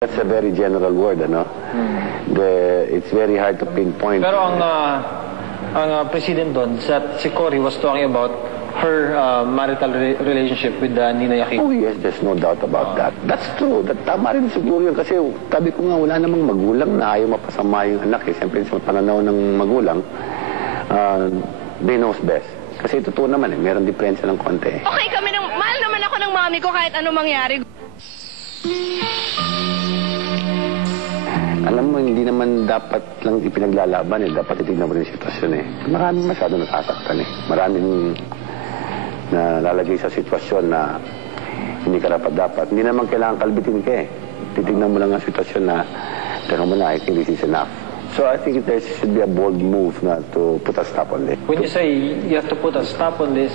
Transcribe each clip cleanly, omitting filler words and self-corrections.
That's a very general word, ano? It's very hard to pinpoint. Pero ang president doon, si Cory was talking about her marital relationship with Ninoy Aquino. Oh yes, there's no doubt about that. That's true. Tama rin siguro yun kasi sabi ko nga wala namang magulang na ayaw mapasama yung anak eh. Siyempre sa pananaw ng magulang, they knows best. Kasi totoo naman eh, meron diferensya ng konti eh. Okay mahal naman ako ng mami ko kahit anong mangyari. Alam mo, hindi naman dapat lang ipinaglalaban eh. Dapat itignan mo rin yung sitwasyon eh. Maraming masyado nasasaktan eh. Maraming nalalagay sa sitwasyon na hindi ka dapat. Hindi naman kailangan kalbitin ka eh. Titignan mo lang ang sitwasyon na, teka mo na, I think this is enough. So I think there should be a bold move na to put a stop on this. When you say you have to put a stop on this,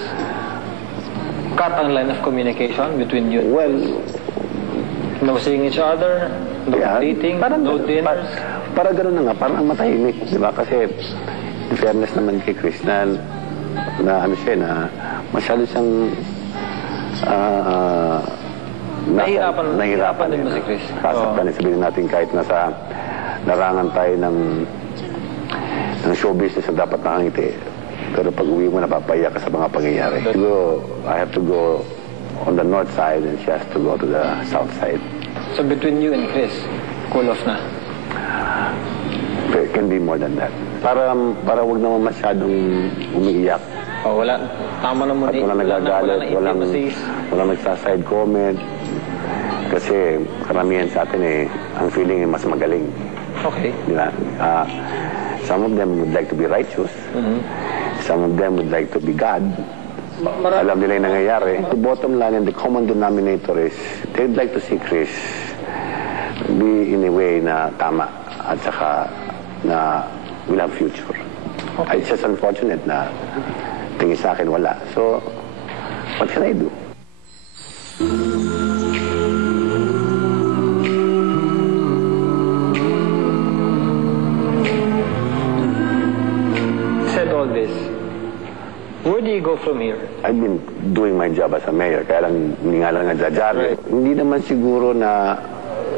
cut ang line of communication between you? Well, no seeing each other, no dating, no dinners? Para gano'n na nga, parang ang matahimik, di ba? Kasi, in fairness naman kay Chris, na ano siya, na masyado siyang nahihirapan din ba si Chris? Sasaktan, sabihin natin kahit nasa larangan tayo ng show business na dapat nakangiti. Pero pag uwi mo, napapaiyak ka sa mga pangyayari. Siguro, I have to go on the north side and she has to go to the south side. So between you and Chris, cool off na? It can be more than that. Para wag naman masyadong umiiyak. Oh, wala. Tama na muna. At walang nagagalit, walang nagsaside comment. Kasi karamihan sa atin eh, ang feeling ay mas magaling. Okay. Di ba? Some of them would like to be righteous. Some of them would like to be God. Alam nila yung nangyayari. The bottom line and the common denominator is they'd like to see Chris be in a way na tama at saka na will have future. Okay. It's just unfortunate na tingin sa akin wala. So, what can I do? Said all this. Where do you go from here? I've been doing my job as a mayor, kaya lang hindi nga lang nagjajar. Hindi naman siguro na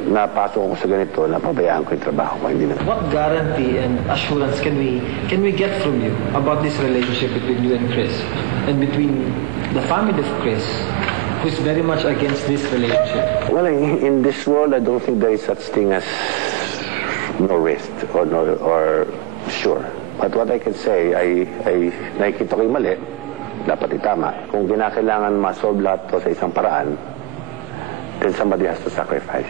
napasok ako sa ganito, napabayaan ko yung trabaho ko. Hindi naman. What guarantee and assurance can we get from you about this relationship between you and Chris? And between the family of Chris, who is very much against this relationship? Well, in this world, I don't think there is such thing as no risk or sure. But what I can say, ay nakikita ko yung mali, dapat itama. Kung kinakailangan ma-solve lahat to sa isang paraan, then somebody has to sacrifice.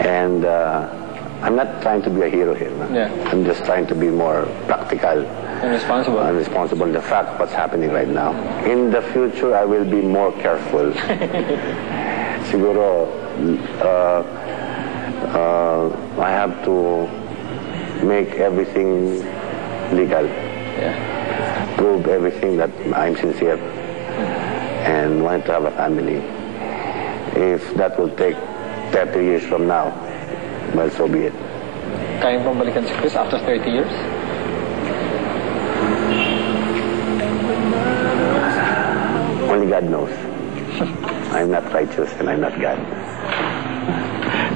And I'm not trying to be a hero here. No? Yeah. I'm just trying to be more practical. And responsible. And responsible in the fact what's happening right now. In the future, I will be more careful. Siguro, I have to make everything legal. Yeah. Prove everything that I'm sincere and want to have a family. If that will take 30 years from now, well, so be it. Kaya pang balikan si Chris after 30 years? Only God knows. I'm not righteous and I'm not God.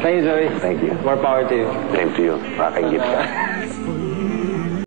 Thank you, Joey. Thank you. More power to you. Same to you. Makakaingit ka.